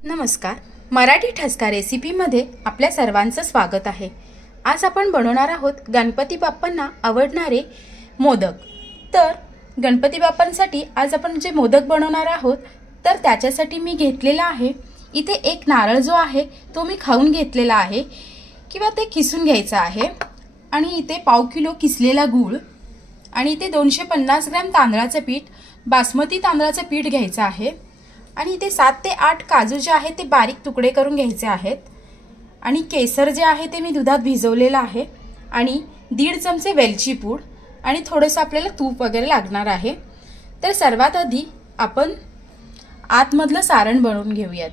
नमस्कार, मराठी ठसका रेसिपीमध्ये आपल्या सर्वांचं स्वागत आहे। आज आपण बनवणार आहोत गणपती बाप्पांना आवडणारे मोदक। तर गणपती बाप्पांसाठी आज आपण जे मोदक बनवणार आहोत तर त्याच्यासाठी मी घेतलेला आहे इथे एक नारळ जो आहे तो मी खाऊन घेतलेला आहे किंवा ते किसून घ्यायचा आहे आणि इथे पाव किलो किसलेला गूळ आणि इथे 250 ग्रॅम तांदळाचे पीठ, बासमती तांदळाचे पीठ घ्यायचं आहे आणि इथे 7 ते 8 काजू जे आहे ते बारीक तुकडे करून घ्यायचे आहेत आणि केसर जे आहे ते मी दुधात भिजवलेलं आहे आणि 1.5 चमचे वेलची पूड आणि थोडंसं आपल्याला तूप वगैरे लागणार आहे। तर सर्वात आधी आपण आतमधलं सारण बनवून घेऊयात।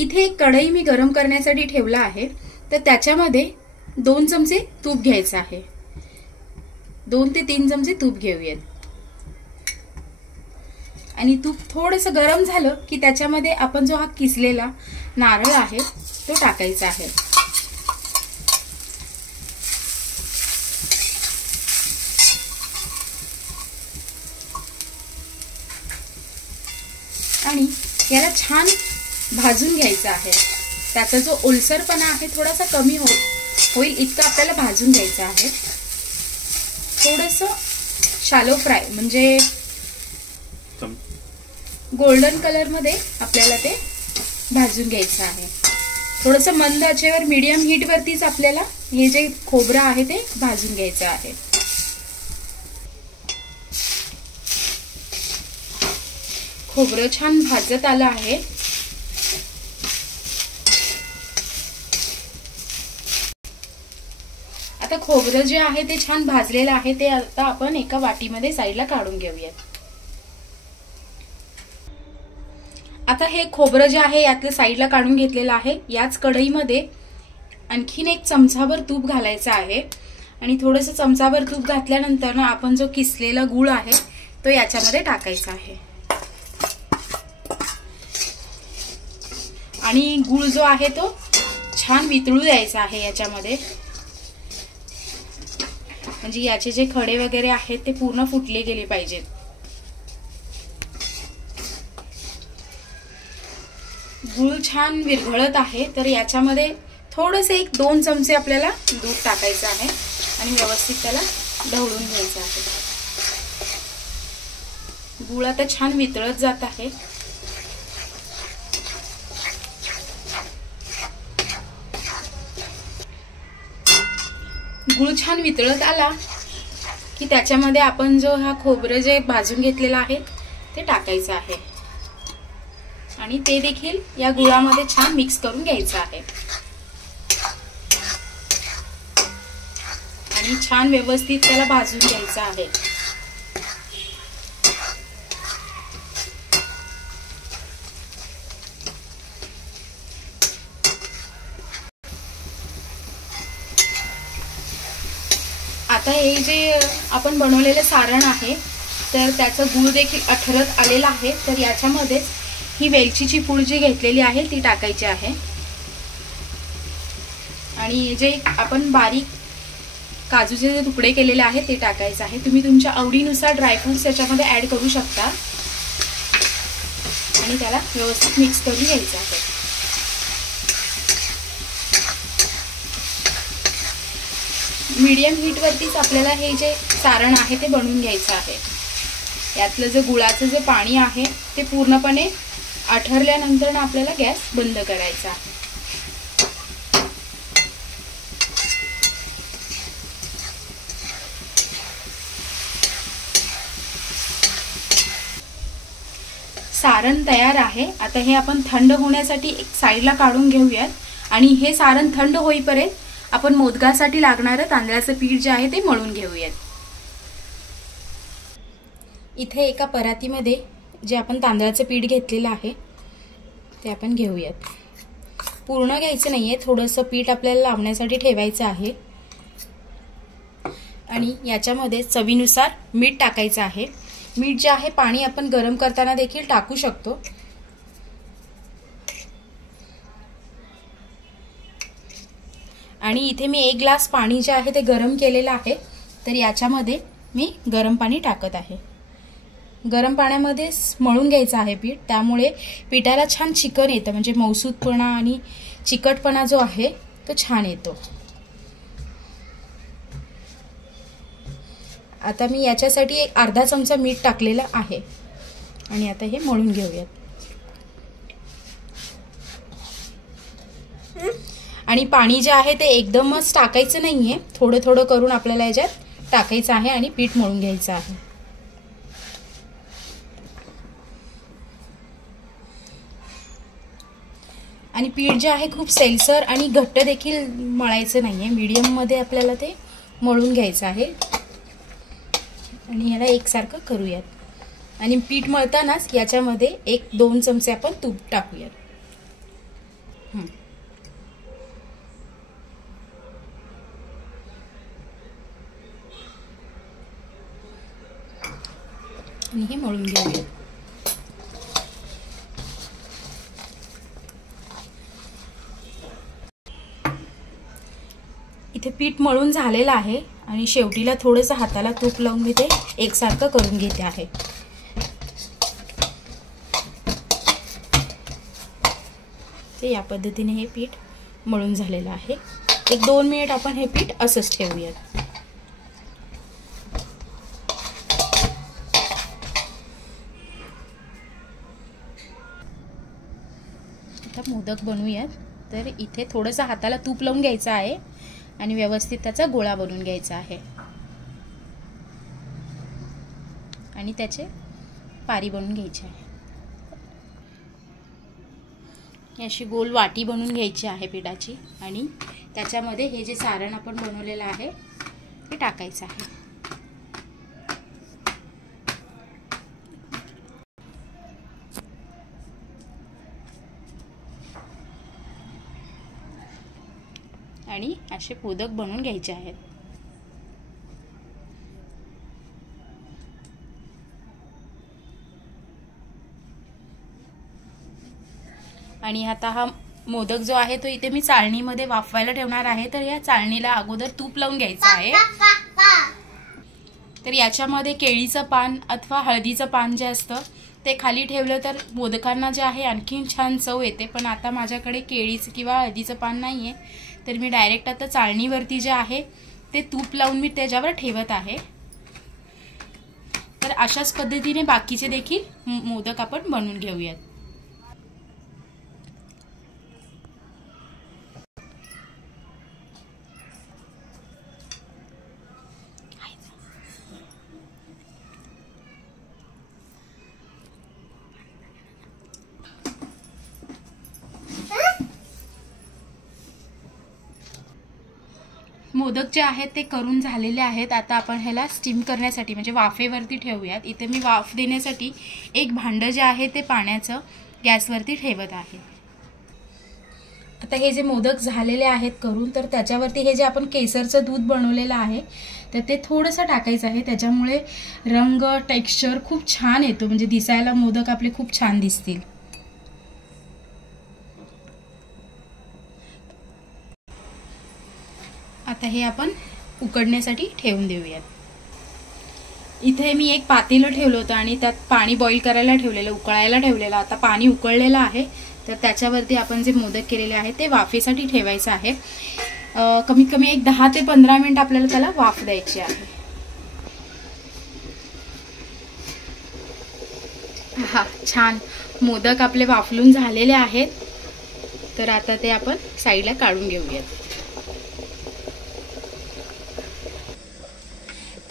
इथे एक कढई मी गरम करण्यासाठी ठेवला आहे तर त्याच्यामध्ये 2 चमचे तूप घ्यायचं आहे। 2 ते 3 चमचे तूप घेऊयात आणि तूप थोडंसं गरम झालं की त्याच्यामध्ये आपण जो हा किसलेला नारळ आहे तो टाकायचा आहे आणि याला छान भाजून घ्यायचा आहे। त्याचा जो ओलसरपणा आहे थोडासा कमी होईल इतका आपल्याला भाजून घ्यायचा आहे। थोडंसं शॅलो फ्राय म्हणजे गोल्डन कलर मध्ये आपल्याला ते भाजून घ्यायचं आहे। थोडंसं मंद आचेवर मीडियम हीट वरतीच आपल्याला हे जे खोबरं आहे ते भाजून घ्यायचं आहे। खोबरं छान भाजत आलं आहे। आता खोबरं जे आहे ते छान भाजलेलं आहे ते आता आपण एका वाटीमध्ये साईडला काढून घेऊयात। आता हे खोबरं जे आहे यातलं साईडला काढून घेतलेलं आहे। याच कढईमध्ये आणखीन 1 चमचाभर तूप घालायचं आहे आणि थोडंसं चमचाभर तूप घातल्यानंतर ना आपण जो किसलेला गूळ आहे तो याच्यामध्ये टाकायचा आहे आणि गूळ जो आहे तो छान वितळू द्यायचा आहे याच्यामध्ये, म्हणजे याचे जे खडे वगैरे आहेत ते पूर्ण फुटले गेले पाहिजेत। गूळ छान विरघळत आहे तर याच्यामध्ये थोडेसे 1-2 चमचे आपल्याला दूध टाकायचं आहे आणि व्यवस्थित त्याला ढवळून घ्यायचं आहे। गूळ आता छान वितळत जात आहे। गूळ छान वितळत आला की त्याच्यामध्ये आपण जो हा खोबरं जे भाजून घेतलेलं आहे ते टाकायचं आहे आणि ते देखील या गुळामध्ये छान मिक्स करून घ्यायचं आहे आणि छान व्यवस्थित त्याला भाजून घ्यायचं आहे। आता हे जे आपण बनवलेले सारण आहे तर त्याचं गूळ देखील अठरत आलेला आहे तर याच्यामध्ये ही वेलचीची पूड जी घेतलेली आहे ती टाकायची आहे आणि जे आपण बारीक काजूचे जे तुकडे केलेले आहेत ते टाकायचे आहे। तुम्ही तुमच्या आवडीनुसार ड्रायफ्रुट्स याच्यामध्ये ऍड करू शकता आणि त्याला व्यवस्थित मिक्स करून घ्यायचं आहे। मीडियम हीट वरतीच आपल्याला हे जे सारण आहे ते बनवून घ्यायचं आहे। यातलं जे गुळाचं जे पाणी आहे ते पूर्णपणे आठरल्यानंतर आपल्याला गॅस बंद करायचा आहे। सारण तयार आहे। आता हे आपण थंड होण्यासाठी एक साईडला काढून घेऊयात आणि हे सारण थंड होईपर्यंत आपण मोदकासाठी लागणारं तांदळाचं पीठ जे आहे ते मळून घेऊयात। इथे एका परातीमध्ये जे आपण तांदळाचं पीठ घेतलेलं आहे ते आपण घेऊयात। पूर्ण घ्यायचं नाहीये, थोडंसं पीठ आपल्याला लावण्यासाठी ठेवायचं आहे आणि याच्यामध्ये चवीनुसार मीठ टाकायचं आहे। मीठ जे आहे पाणी आपण गरम करताना देखील टाकू शकतो आणि इथे मी 1 ग्लास पाणी जे आहे ते गरम केलेलं आहे तर याच्यामध्ये मी गरम पाणी टाकत आहे। गरम पाण्यामध्ये मळून घ्यायचं आहे पीठ, त्यामुळे पिठाला छान चिकन येतं, म्हणजे मऊसूतपणा आणि चिकटपणा जो आहे तो छान येतो. आता मी याच्यासाठी एक अर्धा चमचा मीठ टाकलेलं आहे आणि आता हे मळून घेऊयात. आणि पाणी जे आहे ते एकदमच टाकायचं नाहीये, थोडं थोडं करून आपल्याला याच्यात टाकायचं आहे आणि पीठ मळून घ्यायचं आहे. आणि पीठ जे आहे खूप सैलसर आणि घट्ट देखील मळायचं नाहीये, मीडियम मध्ये आपल्याला ते मळून घ्यायचं आहे. आणि याला एकसारखं करूयात. आणि पीठ मळतानाच याच्यामध्ये 1-2 चमचे आपण तूप टाकूयात. आणि हे मळून घेऊयात. इथे पीठ मळून झालेलं आहे आणि शेवटीला थोडंसं हाताला तूप लावून मी ते एकसारखं करून घेते आहे. ते या पद्धतीने हे पीठ मळून झालेलं आहे. 1-2 मिनिट आपण हे पीठ असंच ठेवूयात. आता मोदक बनवूयात. तर इथे थोडंसं हाताला तूप लावून घ्यायचं आहे आणि व्यवस्थित त्याचा गोळा बनवून घ्यायचा आहे आणि त्याचे पारी बनवून घ्यायची आहे. अशी गोल वाटी बनवून घ्यायची आहे पिठाची आणि त्याच्यामध्ये हे जे सारण आपण बनवलेलं आहे ते टाकायचं आहे. आणि असे मोदक बनवून घ्यायचे आहेत. आणि आता हा मोदक जो आहे तो इथे मी चाळणीमध्ये वाफवायला ठेवणार आहे. तर या चाळणीला अगोदर तूप लावून घ्यायचं आहे. तर याच्यामध्ये केळीचं पान अथवा हळदीचं पान जे असतं ते खाली ठेवलं तर मोदकांना जे आहे आणखीन छान चव येते. पण आता माझ्याकडे केळीचं किंवा हळदीचं पान नाहीये, तर मी डायरेक्ट आता चाळणीवरती जे आहे ते तूप लावून मी त्याच्यावर ठेवत आहे. तर अशाच पद्धतीने बाकीचे देखील मोदक आपण बनवून घेऊयात. मोदक जे आहेत ते करून झालेले आहेत. आता आपण ह्याला स्टीम करण्यासाठी म्हणजे वाफेवरती ठेवूयात. इथे मी वाफ देण्यासाठी एक भांडं जे आहे ते पाण्याचं गॅसवरती ठेवत आहे. आता हे जे मोदक झालेले आहेत करून, तर त्याच्यावरती हे जे आपण केसरचं दूध बनवलेलं आहे तर ते थोडंसं टाकायचं आहे. त्याच्यामुळे रंग टेक्स्चर खूप छान येतो, म्हणजे दिसायला मोदक आपले खूप छान दिसतील. आता हे आपण उकडण्यासाठी ठेवून देऊयात. इथे मी एक पातेलं ठेवलं होतं आणि त्यात पाणी बॉईल करायला ठेवलेलं, उकळायला ठेवलेलं. आता पाणी उकळलेलं आहे तर त्याच्यावरती आपण जे मोदक केलेले आहे ते वाफेसाठी ठेवायचं आहे. कमीत कमी एक 10 ते 15 मिनिट आपल्याला त्याला वाफ द्यायची आहे. हा, छान मोदक आपले वाफलून झालेले आहेत. तर आता ते आपण साईडला काढून घेऊयात.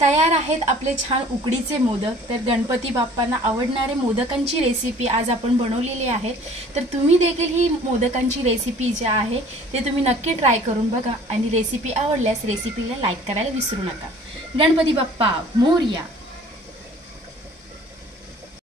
तयार आहेत आपले छान उकडीचे मोदक. तर गणपती बाप्पांना आवडणारे मोदकांची रेसिपी आज आपण बनवलेली आहे. तर तुम्ही देखील ही मोदकांची रेसिपी जी आहे ते तुम्ही नक्की ट्राय करून बघा आणि रेसिपी आवडल्यास रेसिपीला लाईक करायला विसरू नका. गणपती बाप्पा मोरया.